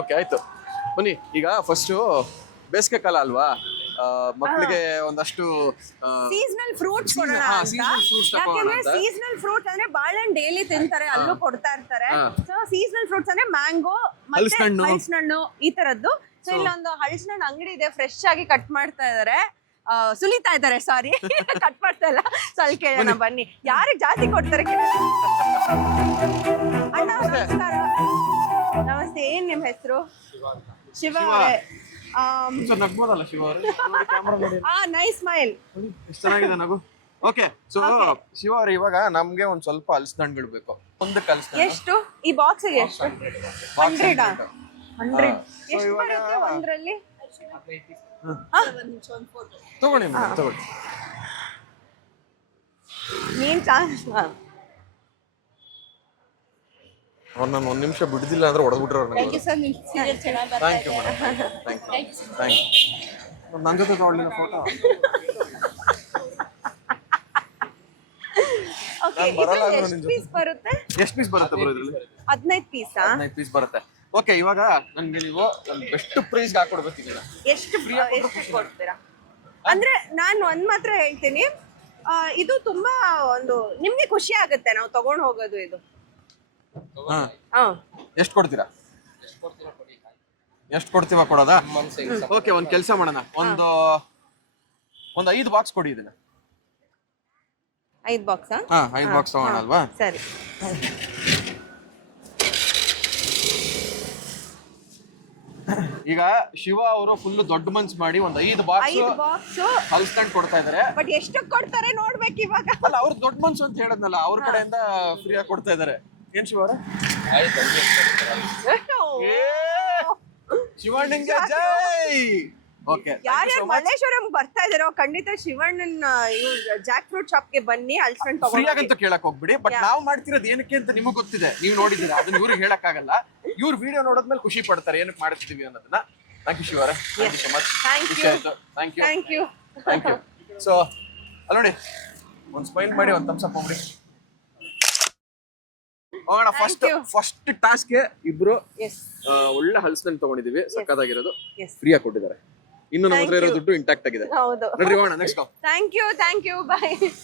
Okay ಆಯ್ತು ಬನ್ನಿ. ಈಗ ಫಸ್ಟ್ ಬೇಸಿಗೆ ಕಾಲ ಅಲ್ವಾ, ಮಕ್ಕಳಿಗೆ ಒಂದಷ್ಟು ಸೀಸನಲ್ ಫ್ರೂಟ್ಸ್ ಕೊಡೋಣ ಅಂತ. seasonal fruits ತಗೊಳ್ಳೋಣ ಯಾಕಂದ್ರೆ ಅಂತ. ಸೀಸನಲ್ ಫ್ರೂಟ್ಸ್ ಅಂದ್ರೆ ಬಾಳೆಹಣ್ಣು ಡೈಲಿ ತಿಂತಾರೆ, ಅಲ್ಲೂ ಕೊಡ್ತಾ ಇರ್ತಾರೆ. ಸೊ ಸೀಸನಲ್ ಫ್ರೂಟ್ಸ್ ಅಂದ್ರೆ ಮ್ಯಾಂಗೋ ಮತ್ತೆ ಹಲಸಿನಹಣ್ಣು. ಹಲಸಿನಹಣ್ಣು ಈ ತರದ್ದು. ಸೊ ಇಲ್ಲೊಂದು ಹಲಸಿನಹಣ್ಣು ಅಂಗಡಿ ಇದೆ, ಫ್ರೆಶ್ ಆಗಿ ಕಟ್ ಮಾಡ್ತಾ ಇದಾರೆ, ಸುಲಿತಾ ಇದ್ದಾರೆ, ಸಾರಿ ಕಟ್ ಮಾಡ್ತಾ ಇಲ್ಲ. ಸೊ ಅಲ್ಲಿ ಕೇಳೋಣ ಬನ್ನಿ, ಯಾರಿಗೆ ಜಾಸ್ತಿ ಕೊಡ್ತಾರೆ ಕೇಳೋಣ. ಅಣ್ಣ ನಮಸ್ಕಾರ. ನಮಸ್ತೆ, ಏನ್ ನಿಮ್ ಹೆಸರು? ಶಿವ ಅವರೇ. ನಗ್ಬೋದಲ್ಲ ಶಿವ ಅವರು? Nice smile. ಎಷ್ಟು ಚೆನ್ನಾಗಿದೆ ನಗು. ಓಕೆ, ಸೊ ಶಿವ ಅವ್ರೆ, ಇವಾಗ ನಮ್ಗೆ ಒಂದ್ ಸ್ವಲ್ಪ ಹಲಸಿನಹಣ್ಣುಗಳು ಬೇಕು. ಒಂದಕ್ಕೆ ಹಲಸಿನಹಣ್ಣು ಎಷ್ಟು ಈ ಬಾಕ್ಸ್ ಎಷ್ಟು? 100 100 ಎಷ್ಟು ಇವಾಗ ಬರುತ್ತೆ ಒಂದ್ರಲ್ಲಿ? ತಗೊಳ್ಳಿ ಮೇಡಮ್, ತಗೊಳ್ಳಿ. ನೀನ್ ಚಾನ್ಸ್ ಅವ್ರು ನಾನು ಒಂದ್ ನಿಮಿಷ ಬಿಡುದಿಲ್ಲ ಅಂದ್ರೆ ಹೊಡೆದ್ಬಿಟ್ರೆ thank you madam, thank you thank you. ನನ್ನ ಜೊತೆ ತಗೊಳ್ಳಿ ಫೋಟೋ. ಎಷ್ಟು ಪೀಸ್ ಬರುತ್ತೆ? ಎಷ್ಟು ಪೀಸ್ ಬರುತ್ತೆ ಬರೋ ಇದ್ರಲ್ಲಿ? 15 ಪೀಸಾ? 15 ಪೀಸ್ ಬರುತ್ತೆ. ಓಕೆ, ಇವಾಗ ನನ್ಗೆ ನೀವು ಬೆಸ್ಟ್ ಪ್ರೈಸ್ಗೆ ಹಾಕೊಡ್ಬೇಕು ಇದನ್ನ. ಎಷ್ಟು ಕೊಡ್ತೀರಾ? ಅಂದ್ರೆ ನಾನು ಒಂದ್ ಮಾತ್ರ ಹೇಳ್ತೀನಿ, ಇದು ತುಂಬಾ ಒಂದು ನಿಮ್ಗೆ ಖುಷಿ ಆಗುತ್ತೆ ನಾವು ತಗೊಂಡ್ ಹೋಗೋದು ಇದು. ಎಷ್ಟು ಕೊಡ್ತೀರಾ? ಎಷ್ಟು ಕೊಡ್ತೀವ ಕೊಡೋದಾ? ಓಕೆ, ಒಂದ್ ಕೆಲಸ ಮಾಡೋಣ, ಒಂದು 5 ಬಾಕ್ಸ್ ಕೊಡಿ ಇದನ್ನ. 5 ಬಾಕ್ಸಾ? 5 ಬಾಕ್ಸ್ ತಗೋಣ ಅಲ್ವಾ? ಸರಿ. ಈಗ ಶಿವ ಅವರು ಫುಲ್ ದೊಡ್ಡ ಮನ್ಸ್ ಮಾಡಿ ಒಂದು 5 ಬಾಕ್ಸ್ ಹಲಸಿನಹಣ್ಣು ಕೊಡ್ತಾ ಇದಾರೆ. ಬಟ್ ಎಷ್ಟು ಕೊಡ್ತಾರೆ ನೋಡ್ಬೇಕು ಇವಾಗ. ಅಲ್ಲ, ಅವ್ರ ದೊಡ್ಡ ಮನ್ಸು ಅಂತ ಹೇಳದ್ನಲ್ಲ, ಅವ್ರ ಕಡೆಯಿಂದ ಫ್ರೀ ಆಗಿ ಕೊಡ್ತಾ ಇದಾರೆ. ಏನ್ ಶಿವ ಅವರ? ಶಿವಣ್ಣಂಗೆ ಜೈ. ಓಕೆ, ಯಾರ್ಯಾರು ಮಲ್ಲೇಶ್ವರಂ ಬರ್ತಾ ಇದಾರೋ ಖಂಡಿತ ಶಿವಣ್ಣನ್ ಜಾಕ್ ಫ್ರೂಟ್ ಶಾಪ್ಗೆ ಬನ್ನಿ, ಹಲಸಿನಹಣ್ಣು ಫ್ರೀ ತಗೊಂಡು ಆಗಂತ ಕೇಳಕ್ ಹೋಗ್ಬಿಡಿ. ಬಟ್ ನಾವು ಮಾಡ್ತಿರೋದು ಏನಕ್ಕೆ ಅಂತ ನಿಮಗೆ ಗೊತ್ತಿದೆ, ನೀವು ನೋಡಿದ್ದೀರಾ, ಅದನ್ನ ಇವ್ರಿಗೆ ಹೇಳಕ್ ಆಗಲ್ಲ. ಇವ್ರ ವಿಡಿಯೋ ನೋಡಿದ್ಮೇಲೆ ಖುಷಿ ಪಡ್ತಾರೆ ಏನಕ್ಕೆ ಮಾಡ್ತಿದೀವಿ ಅನ್ನೋದನ್ನ. ಥ್ಯಾಂಕ್ ಯು ಶಿವರೇ, ಥ್ಯಾಂಕ್ ಯು ಸೊ ಮಚ್. ಖುಷಿ ಆಯ್ತು, thank you thank you. So ಅಲ್ಲ ನೋಡಿ, ಒಂದು ಸ್ಮೈಲ್ ಮಾಡಿ, ಒಂದು ಥಮ್ಸ್ ಅಪ್ ಮಾಡ್ಬಿಡಿ. ಹೋಗೋಣ. ಫಸ್ಟ್ ಟಾಸ್ಕ್ಗೆ ಇಬ್ರು ಒಳ್ಳೆ ಹಲಸಿನಹಣ್ಣು ತಗೊಂಡಿದೀವಿ, ಸಕ್ಕತ್ತಾಗಿರೋದು, ಫ್ರೀ ಆಗಿ ಕೊಟ್ಟಿದ್ದಾರೆ. ಇನ್ನು ನಮ್ಮ ಹತ್ರ ಇರೋ ದುಡ್ಡು ಇಂಟ್ಯಾಕ್ಟ್ ಆಗಿದೆ. ಹೌದು. ನೋಡ್ರಿ, ಹೋಗೋಣ ನೆಕ್ಸ್ಟ್. Thank you bye.